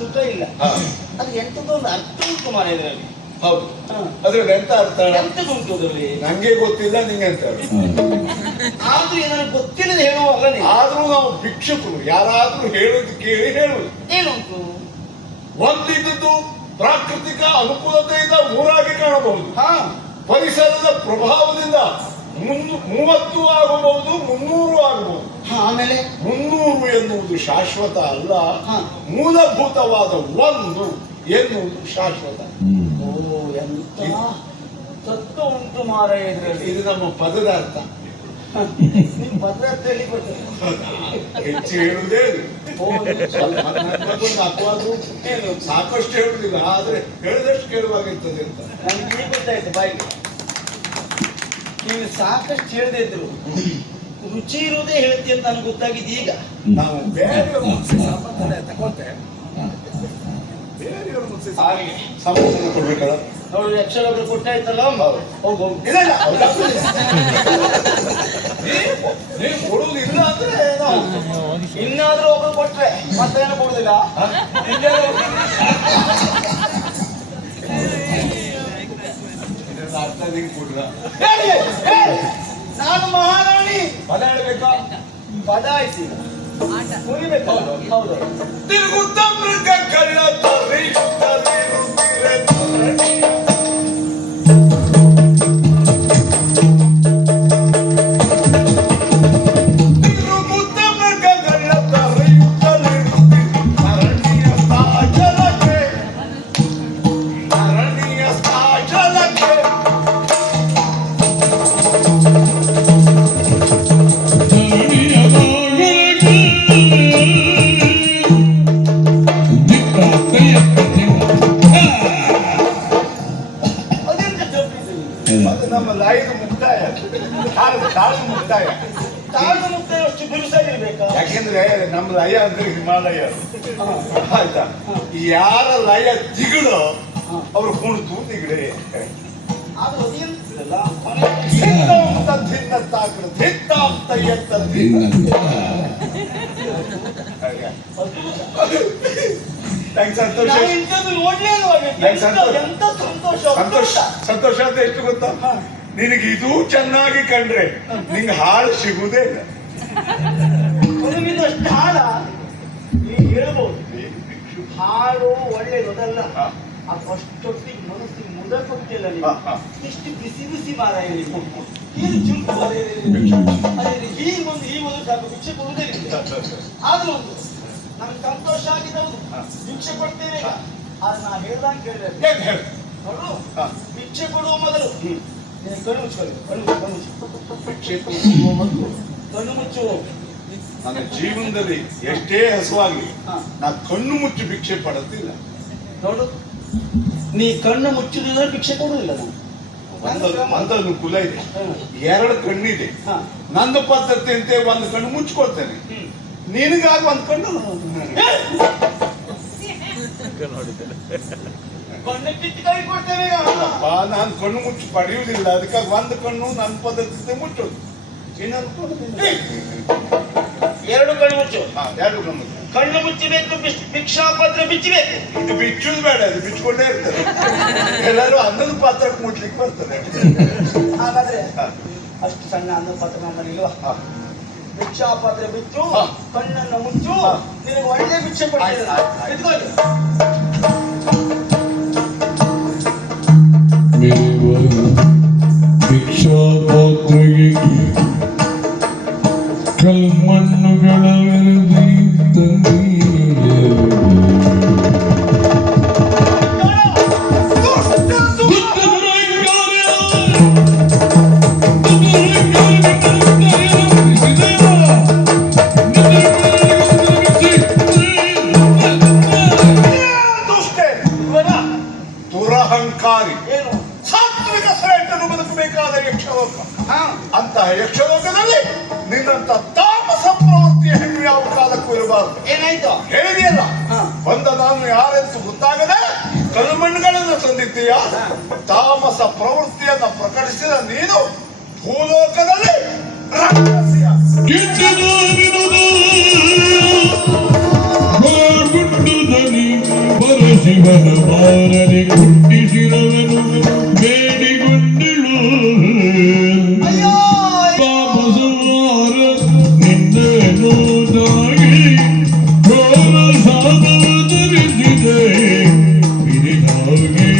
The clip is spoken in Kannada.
ಸುಖ ಇಲ್ಲ. ಅದು ಎಂತದೋ ಒಂದು ಅರ್ಥ ಉಂಟು ಮಾರ ಇದರಲ್ಲಿ. ಹೌದು, ಅದ್ರಲ್ಲಿ ಎಂತ ಅರ್ಥ ಎಂತದುಂಟು ಅದರಲ್ಲಿ? ನಂಗೆ ಗೊತ್ತಿಲ್ಲ, ನಿಂಗೆ ಅಂತ ಆದ್ರೂ ನನಗೆ ಗೊತ್ತಿಲ್ಲದೆ ಹೇಳುವಲ್ಲ. ಆದ್ರೂ ನಾವು ಭಿಕ್ಷುಕರು, ಯಾರಾದ್ರೂ ಹೇಳುದು ಕೇಳಿ ಹೇಳುವುದು. ಏನುಂಟು? ಒಂದಿದ್ದು ಪ್ರಾಕೃತಿಕ ಅನುಕೂಲತೆಯಿಂದ 3 ಕಾಣಬಹುದು. ಪರಿಸರದ ಪ್ರಭಾವದಿಂದ 30 ಆಗಬಹುದು, 300 ಆಗಬಹುದು. ಆಮೇಲೆ 300 ಎನ್ನುವುದು ಶಾಶ್ವತ ಅಲ್ಲ, ಮೂಲಭೂತವಾದ 1 ಎನ್ನುವುದು ಶಾಶ್ವತ. ಓ, ಎಂತ ತತ್ವ ಉಂಟು ಮಾರ ಇದರಲ್ಲಿ. ಇದು ನಮ್ಮ ಪದದ ಅರ್ಥ. ನಿಮ್ ಪದ ಅರ್ಥ ಹೇಳಿ ಬರ್ತದೆ. ಹೆಚ್ಚು ಹೇಳುವುದೇ ಅಪವಾದು, ಸಾಕಷ್ಟು ಹೇಳುವುದಿಲ್ಲ, ಆದ್ರೆ ಹೇಳಿದಷ್ಟು ಕೇಳುವಾಗಿರ್ತದೆ ಅಂತ ನಮ್ಗೆ ಈಗ ಗೊತ್ತಾಯ್ತು. ಬಾಯಿಗೆ ನೀವು ಸಾಕಷ್ಟು ಹೇಳದೇ ಇದ್ರು ರುಚಿ ಇರುವುದೇ ಹೇಳ್ತಿ ಅಂತ ನನಗೆ ಗೊತ್ತಾಗಿದ್ದು ಈಗ. ನಾವು ಬೇರೆಯವ್ರ ಮುಂಚೆ ಸಂಬಂಧ ತಗೊಳ್ತೇವೆ, ಬೇರೆಯವ್ರ ಮುಂಚೆ ಸಂಬಂಧ ಕೊಡ್ಬೇಕಲ್ಲ. ನೋಡಿ, ಅಕ್ಷರ ಕೊಟ್ಟಾಯ್ತಲ್ಲ. ಹೋಗು, ನೀವು ಕೊಡುವುದಿಲ್ಲ ಅಂದ್ರೆ ಇನ್ನಾದ್ರೂ ಒಬ್ರು ಕೊಟ್ರೆ ಮತ್ತೇನು ಕೊಡುದಿಲ್ಲ. ಅರ್ಥ ನಿಂಗೆ ಕೊಡ್ರ. ನಾನು ಮಹಾರಾಣಿ. ಪದ ಹೇಳ್ಬೇಕಾ? ಪದ ಆಯ್ತು, ಮುಗಿಬೇಕು. ಹೌದು. ತಿರುಗುತ್ತ ಮೃಗ ಕಳ್ಳ ನಮ್ಮ ಲೈದು ಮುಕ್ತಾಯ, ತಾಳ್ದು ಮುಕ್ತಾಯ. ತಾಳ್ದು ಮುಕ್ತಾಯ ಅಷ್ಟು ಬಿರುಸಾಗಿರ್ಬೇಕಾ? ಯಾಕೆಂದ್ರೆ ನಮ್ಮ ಲಯ ಅಂದ್ರೆ ಹಿಮಾಲಯ, ಆಯ್ತಾ? ಯಾರ ಲಯ ದಿಗಳು ಅವ್ರು ಕುಣಿತು ದಿಗಡೆ. ಅದು ಅದೇನಿಲ್ಲ ಸಂತೋಷ ಅಂತ ಎಷ್ಟು ಗೊತ್ತಾ? ನಿನಗೆ ಇದು ಚೆನ್ನಾಗಿ ಕಂಡ್ರೆ ನಿಂಗೆ ಹಾಳು ಸಿಗುವುದೇ ಇಲ್ಲ. ಅಷ್ಟು ಹಾಳ ನೀವು ಹೇಳ್ಬೋದು. ಹಾಳು ಒಳ್ಳೆಯದಲ್ಲ, ಆ ಫಸ್ಟೊಟ್ಟಿಗೆ ಮನಸ್ಸಿಗೆ ಮುದ ಕೊಟ್ಟಿಲ್ಲ. ಇಷ್ಟು ಬಿಸಿ ಬಿಸಿ ಮಾರ ಏನು ಚುರುಕು ಹೀಗೆ ಒಂದು ಸಾಕು, ಭಿಕ್ಷೆ ಕೊಡುವುದೇ ಇಲ್ಲ. ಆದ್ರೂ ಒಂದು ನಮ್ಗೆ ಸಂತೋಷ ಆಗಿದ್ದೌದು, ಭಿಕ್ಷೆ ಕೊಡ್ತೇವೆ. ಆದ್ರೆ ನಾ ಹೇಳ್ದಂಗೆ ಕೇಳಿದ್ರೆ ನೋಡು, ಭಿಕ್ಷೆ ಕೊಡುವ ಮೊದಲು ಕಣ್ಣು ಮುಚ್ಕೊಳ್ಳಿ. ಕಣ್ಣು ಮುಚ್ಚು. ನನ್ನ ಜೀವನದಲ್ಲಿ ಎಷ್ಟೇ ಹಸುವಾಗಲಿ ನಾ ಕಣ್ಣು ಮುಚ್ಚಿ ಭಿಕ್ಷೆ ಪಡುತ್ತಿಲ್ಲ. ನೋಡು, ನೀ ಕಣ್ಣು ಮುಚ್ಚುದಿದ್ರೆ ಭಿಕ್ಷೆ ಕೊಡುವುದಿಲ್ಲ. ಒಂದೊಂದು ಕುಲ ಇದೆ, 2 ಕಣ್ಣಿದೆ. ನಂದು ಪದ್ಧತಿ ಅಂತ 1 ಕಣ್ಣು ಮುಚ್ಕೊಳ್ತೇನೆ, ನಿನಗಾಗಿ 1 ಕಣ್ಣು ನಾನು ಕಣ್ಣು ಮುಚ್ಚಿ ಪಡೆಯುವುದಿಲ್ಲ. ಅದಕ್ಕಾಗಿ 1 ಕಣ್ಣು ನನ್ನ ಪದ್ಧತಿ ಮುಚ್ಚೋದು, ಇನ್ನೊಂದು 2 ಕಣ್ಣು ಮುಚ್ಚು. 2 ಕಣ್ಣು ಕಣ್ಣು ಮುಚ್ಚಬೇಕು, ಭಿಕ್ಷಾ ಪಾತ್ರ ಬಿಚ್ಚಬೇಕು. ಇದು ಬಿಚ್ಚುದು ಬೇಡ, ಅದು ಬಿಚ್ಕೊಂಡೇ ಇರ್ತದೆ. ಎಲ್ಲರೂ ಅನ್ನದ ಪಾತ್ರಕ್ಕೆ ಮುಟ್ಲಿಕ್ಕೆ ಬರ್ತದೆ. ಹಾಗಾದ್ರೆ ಅಷ್ಟು ಸಣ್ಣ ಅನ್ನದ ಪಾತ್ರ ನಮ್ಮನಿಲ್ವಾ? ಭಿಕ್ಷಾ ಪಾತ್ರ ಬಿಚ್ಚು, ಕಣ್ಣನ್ನು ಮುಚ್ಚು, ನಿನಗೆ ಒಳ್ಳೆ ಭಿಕ್ಷೆ ಕೊಡ್ತೀನಿ. ಭಿಕ್ಷಾ ಪಾತ್ರೆಗೆ ಕಲ್ಮಣ್ಣುಗಳ ದುರಹಂಕಾರಿ ಸಾತ್ವಿಕ ಶ್ರೇಷ್ಠನು ಬದುಕಬೇಕಾದ ಯಕ್ಷಲೋಕ. ಅಂತಹ ಯಕ್ಷಲೋಕದಲ್ಲಿ ನಿನ್ನಂತ ತಾಮಸ ಪ್ರವೃತ್ತಿಯ ಹೆಣ್ಣು ಯಾವ ಕಾಲಕ್ಕೂ ಇರಬಾರದು. ಏನಾಯ್ತು ಹೇಳಿದೆಯಲ್ಲ, ಬಂದ ನಾನು ಯಾರೆಂದು ಗೊತ್ತಾಗದೆ ಕಲ್ಮಣ್ಣುಗಳನ್ನು ತಂದಿದ್ದೀಯ. ತಾಮಸ ಪ್ರವೃತ್ತಿಯನ್ನು ಪ್ರಕಟಿಸಿದ ನೀನು ಭೂಲೋಕದಲ್ಲಿ ರಾಕ್ಷಸಿಯ ಶಿವನ ಬಾರದೆ ಕುಟ್ಟಿಸಿರವನು ಬೇಡಿಗೊಂಡಳು ಅಯ್ಯೋ ಬಸವಾರ ನಿನ್ನ ನೋದಾಗಿ ಘೋರ ಸಾಧವ ಧರಿಸಿದೆ ಬಿರಿದಾಗೆ